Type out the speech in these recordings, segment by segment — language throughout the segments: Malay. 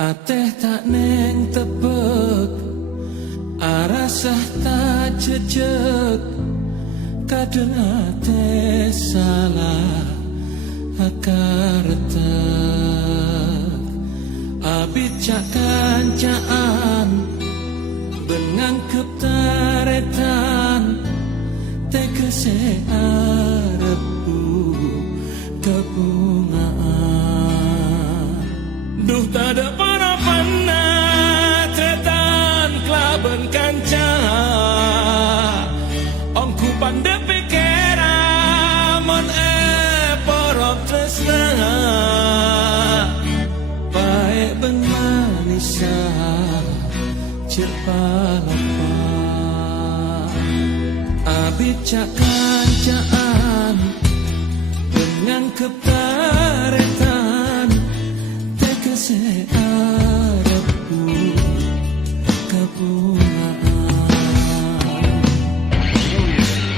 Ateh tak neng tepek, arasah tak jejek, kadang ateh salah akar retek. Abit cak kancaan bengang keptaretan, tegese arepu kebungaan. Duh tak ada para-pana tretan kelaben kanca, ongku pandai pikera mon porok tresna, baik ben manisa cirpalapa. Abit cak kancaan dengan keptaretan, tegese arepu kebungaan.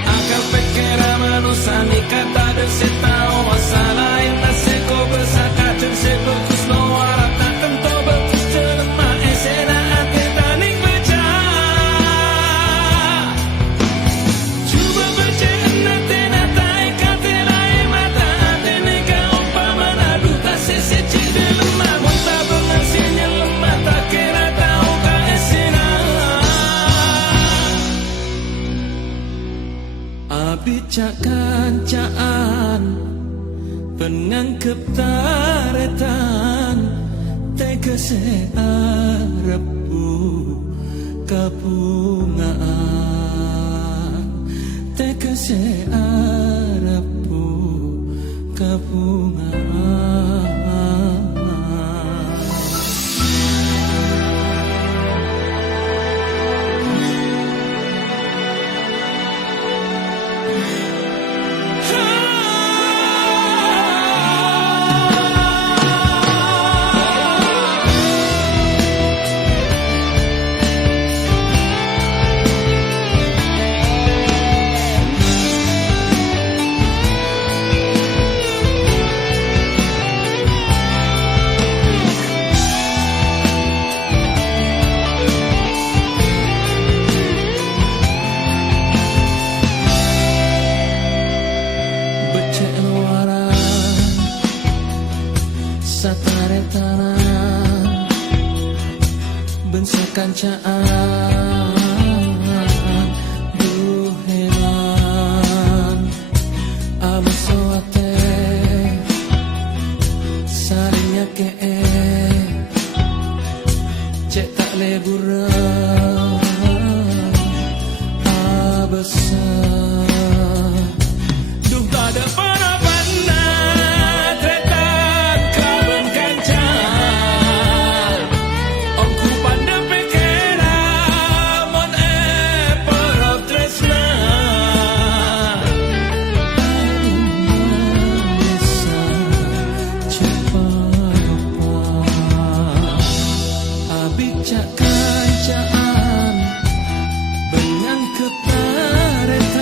Akal pikira manusia ni kata desetau masalah yang nasiko bersaka tersebut kusno warak tak tentu betus jelema esena ate taning baca. Cuba baca nate natai kate lai mata ate nega umpama nadu tak seseci jelema monta bengasihnya lemah tak kira tahu ka esena. Abit cak kancaan penangkep taretan, tegese arepu kabungaan, tegese arepu kabungaan. Sataretanan bensa kancaan duhelan amsoate sarinya ke cek tak leburan abesar. Duh tak ada para-pana tretan kelaben kanca, ongku pandai pikira mon porok tresna, manisa cirpalapa. Abit cak kancaan benang keptaretan,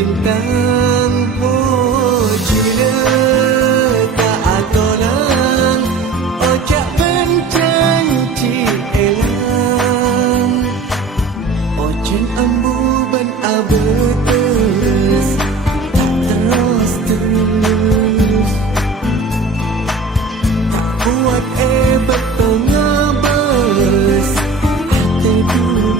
bintang pojina tak atolan ojak penjanji elang ojen ambu ban abu terus tak terus tak kuat betul ngabas hati dulu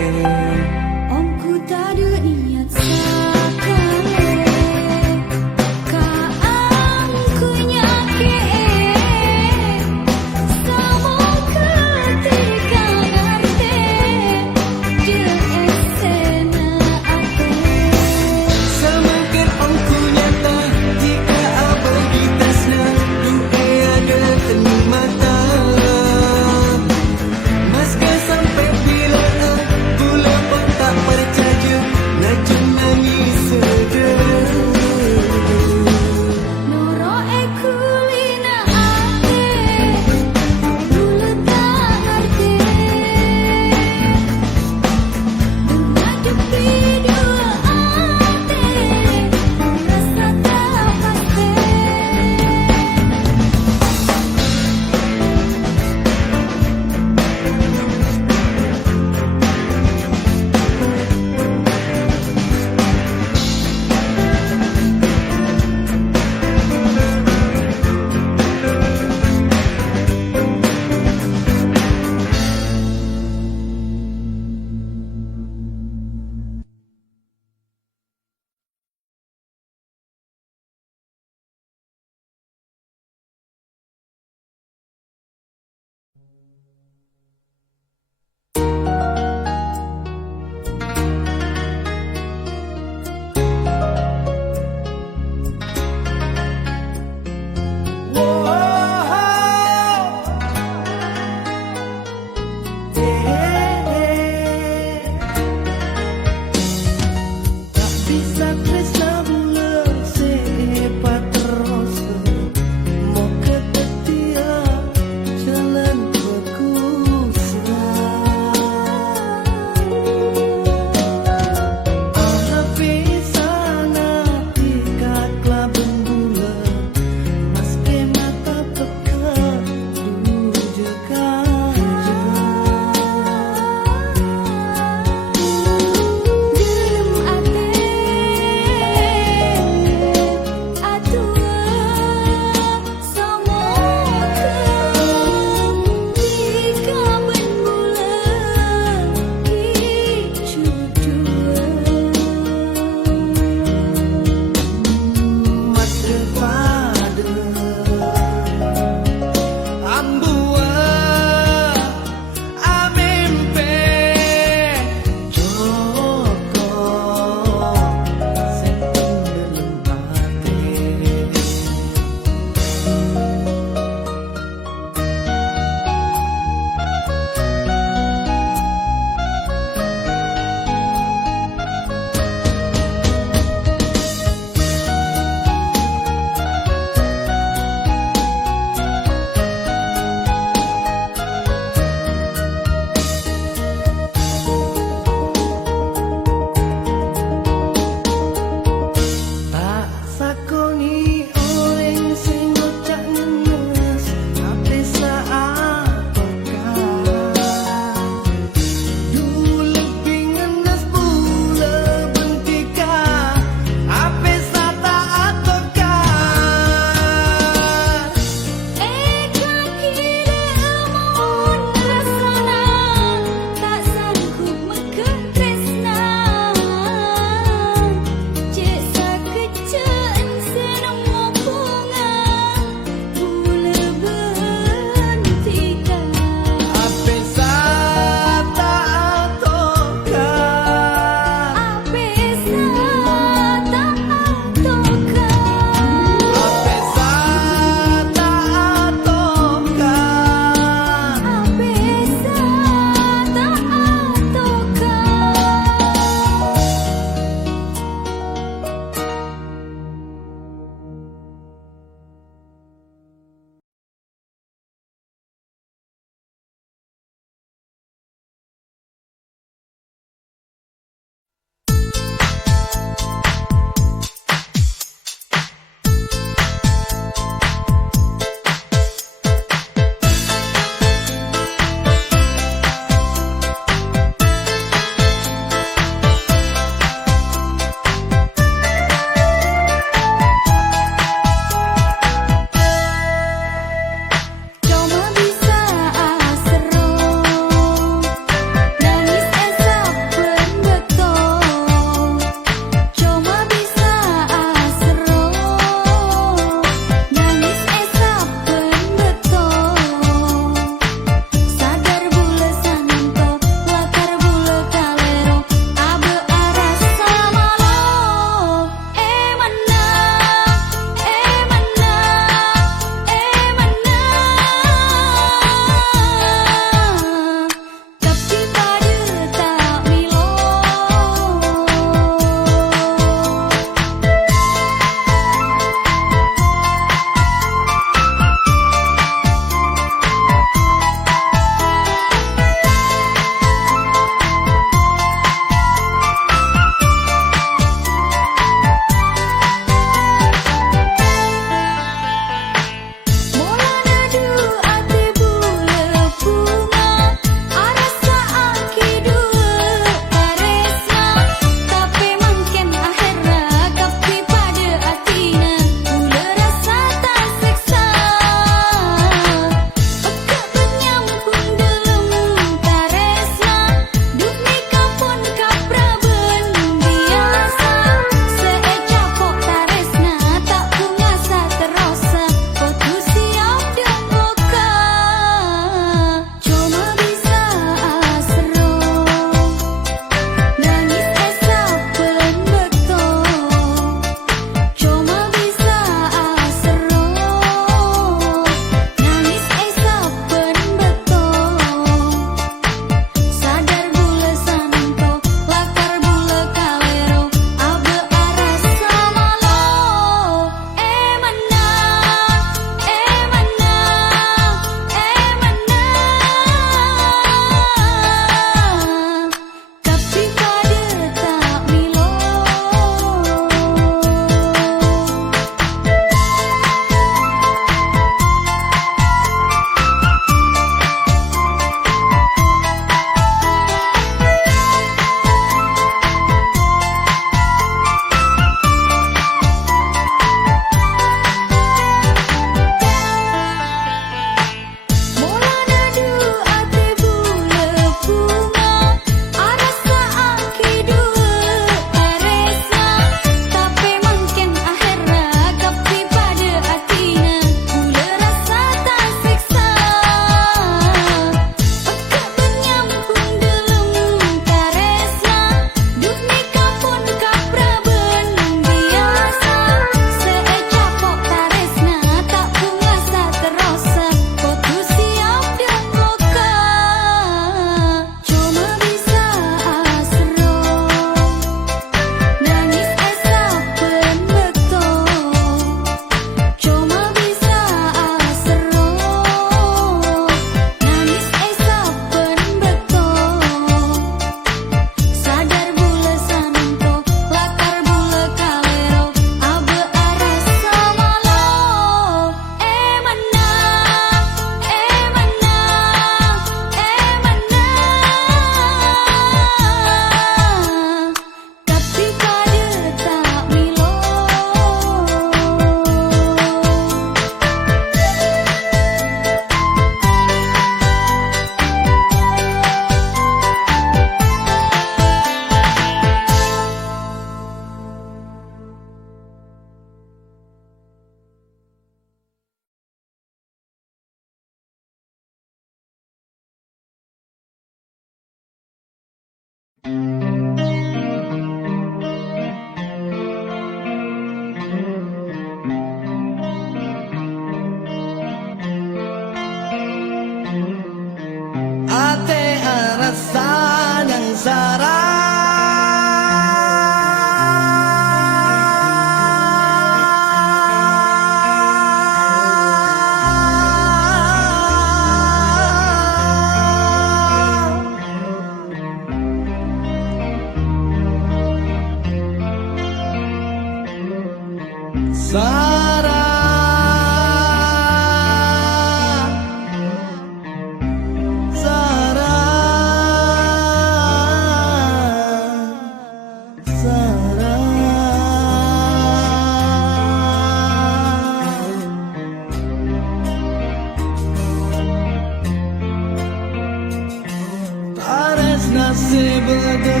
Sebeda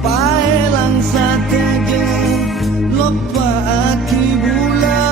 paelang satege lopa aki bulan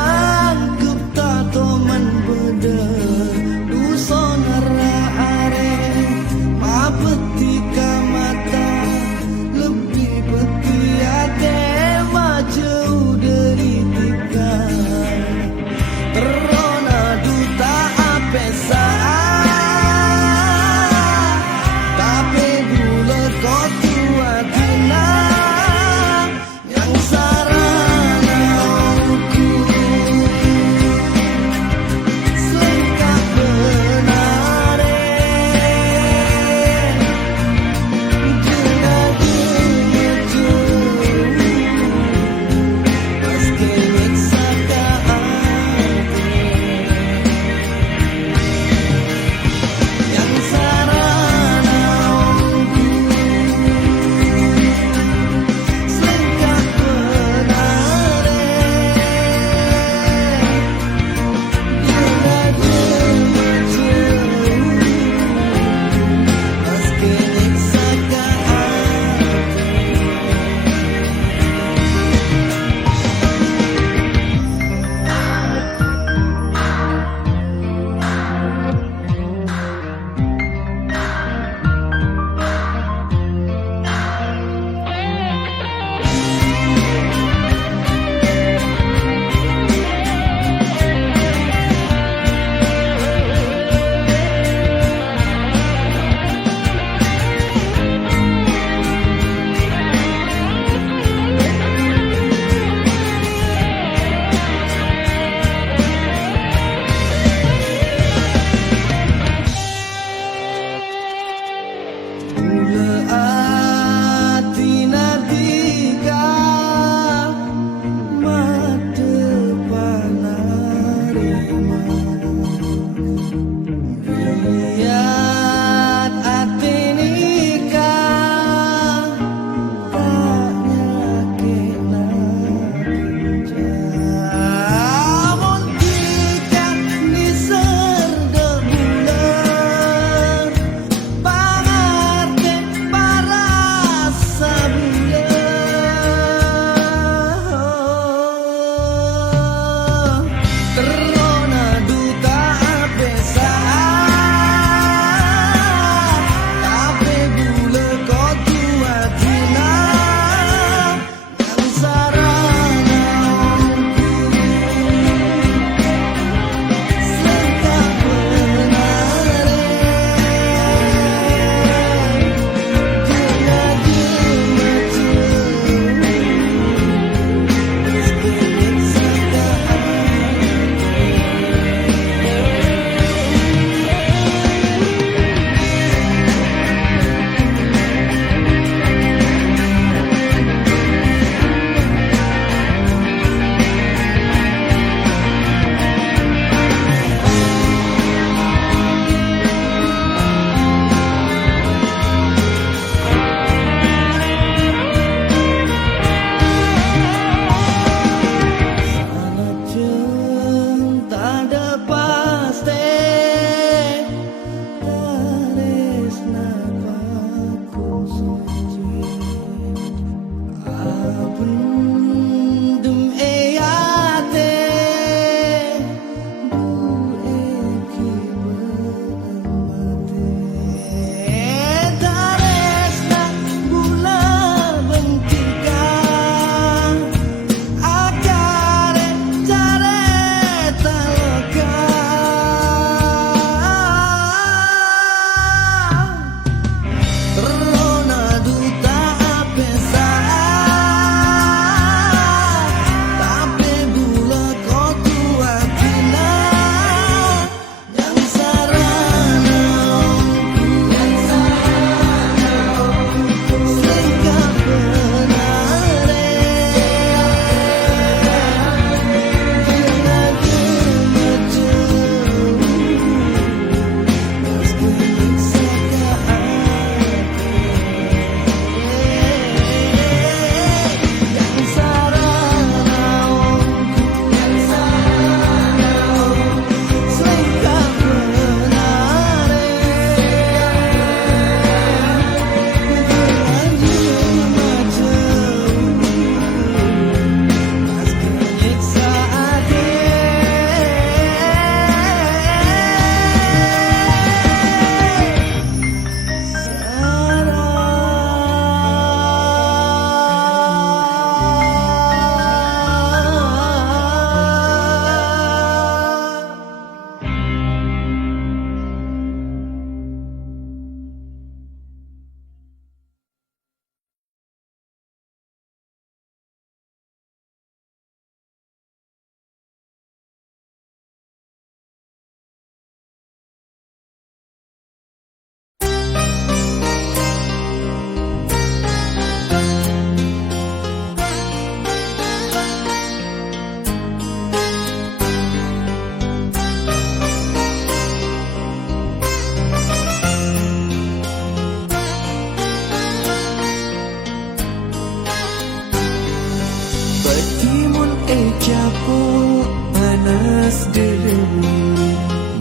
capuk panas derem,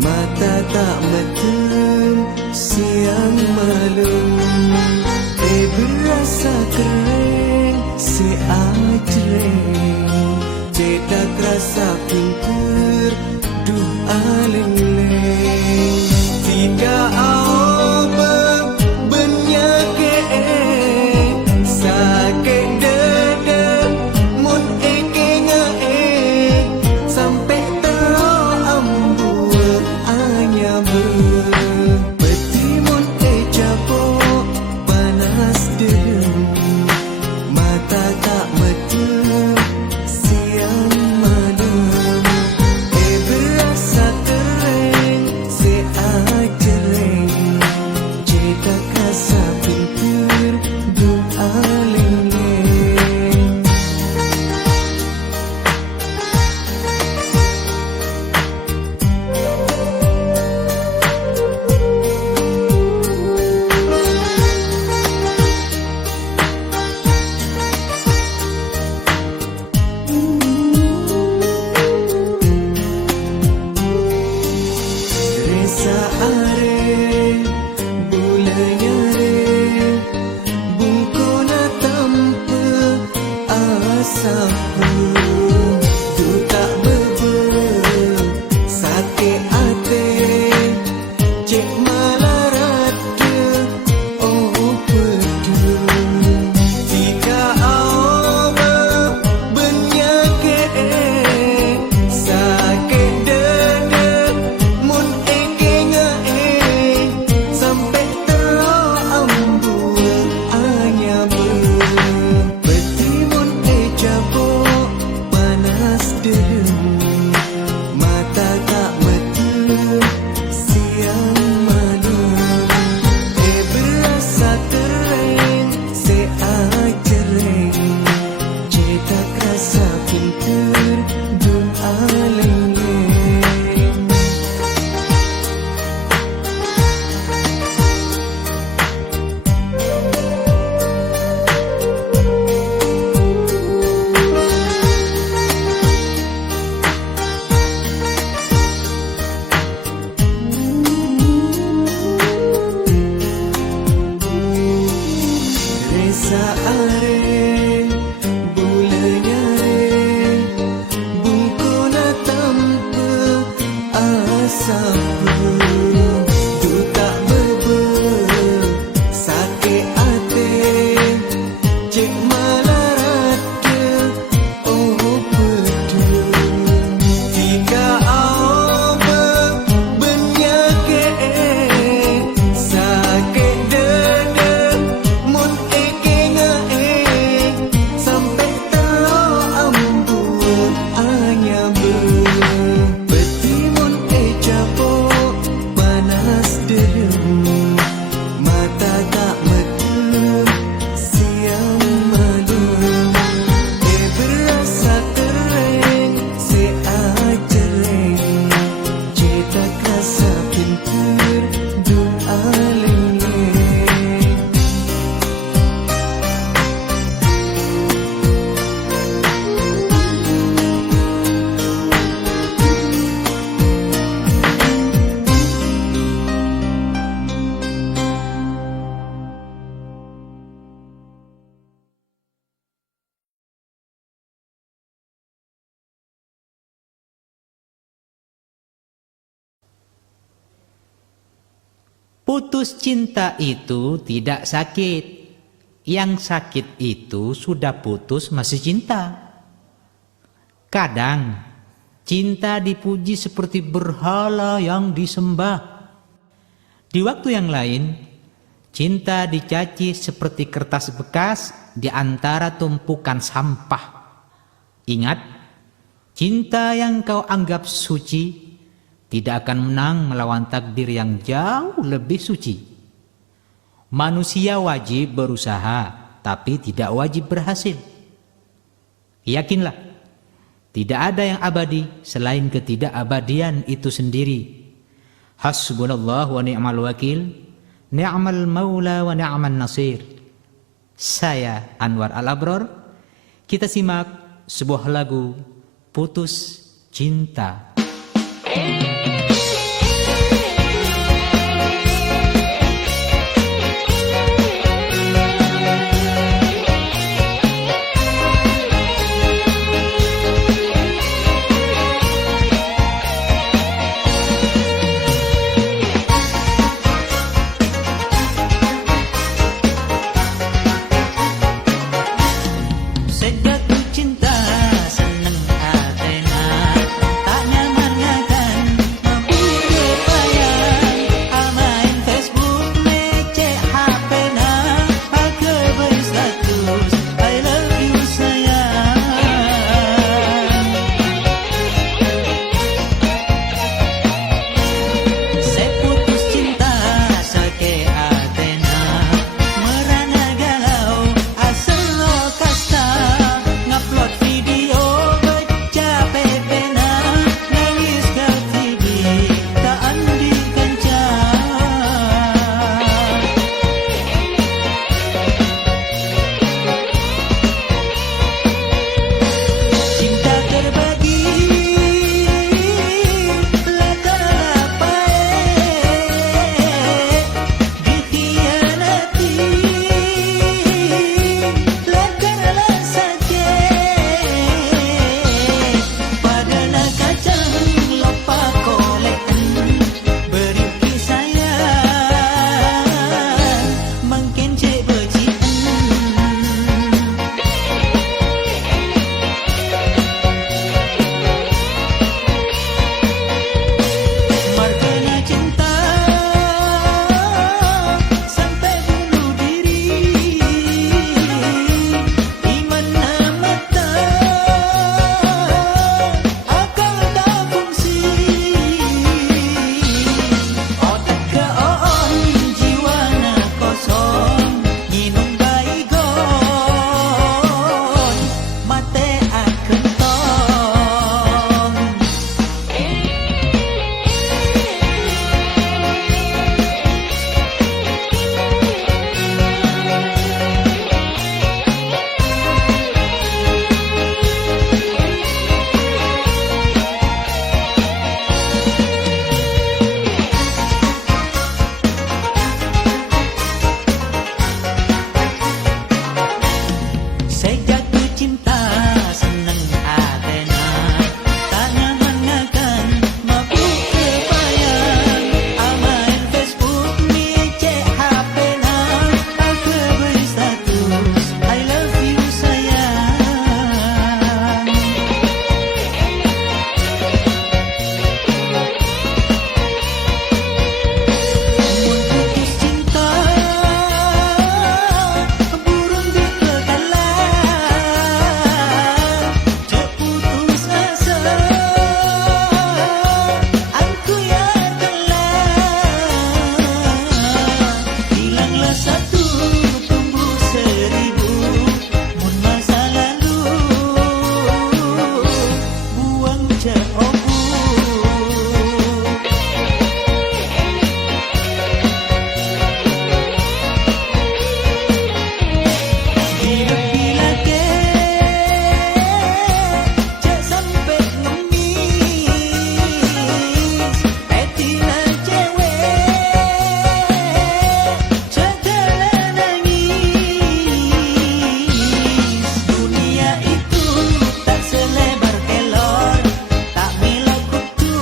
mata tak metem siang malam. Berasa kering si ajreng, cetak rasa pinggir duh aleng-leng. Tiga awal benyakit sakit dada mun eke ngae sampai terlalu ambur hanya peti mun capuk panas derem, mata tak medem siang malam. Berasa kering si ajreng, cetak rasa pinggir duh aleng-leng. Resa are bulanya re bungkona tanpa asap tu tak bebe sakit hati cek malarat oh pedu. Jika awal benyakit sakit dada mun eke ngae sampai terlalu ambur hanya peti mun capuk panas derem, mata tak medem siang malam. Berasa kering si ajreng, cetak rasa pinggir duh aleng-leng. Resa are bulanya re bungkona tanpa asap tu tak bebe sakit hati cek malarat oh pedu. Jika awal benyakit sakit dada mun eke ngae sampai terlalu ambur hanya peti mun capuk panas derem, mata tak medem siang malam. Berasa kering si ajreng, cetak rasa pinggir duh aleng-leng. Putus cinta itu tidak sakit. Yang sakit itu sudah putus masih cinta. Kadang cinta dipuji seperti berhala yang disembah. Di waktu yang lain, cinta dicaci seperti kertas bekas di antara tumpukan sampah. Ingat, cinta yang kau anggap suci tidak akan menang melawan takdir yang jauh lebih suci. Manusia wajib berusaha, tapi tidak wajib berhasil. Yakinlah, tidak ada yang abadi selain ketidakabadian itu sendiri. Hasbunallah wa ni'mal wakil, ni'mal maula wa ni'man nasir. Saya Anwar Al-Abror. Kita simak sebuah lagu putus cinta. Sejatuh cinta seneng atena, tak nyaman ngakan mampu kebayang. Amain Facebook ngecek HP na, pakai berstatus I love you sayang. Saya putus cinta sake atena, merana galau asal lo kasta. Ngupload video baca pepena, nangis ke TV tak andi kanca. Cinta terbagi laka lapai, dikhianati lakarlah sakit. Pada nak kacang lupa kolekten, beri sayang mungkin cek bercian. Markana cinta sampai bunuh diri, di mana mata akal tak fungsi. Otak keon jiwa na kosong, nginum baygon mate akan tong. Saya jatuh cinta seneng atena, tak nyaman ngakan mampu kebayang. Amain Facebook ngecek HP na, aku berstatus I love you sayang. Mun putus cinta burung dikekalan, cek putus asa aku ya telah. Hilanglah satu tumbuh seribu, mun masa lalu buang cek obur. Hidup bila ke cek sampai ngemis, etina cewek cekalah nangis. Dunia itu tak selebar kelor, tak mila kutu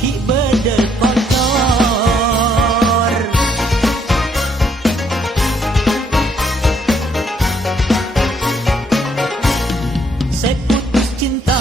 hi bedel kotor. Saya putus cinta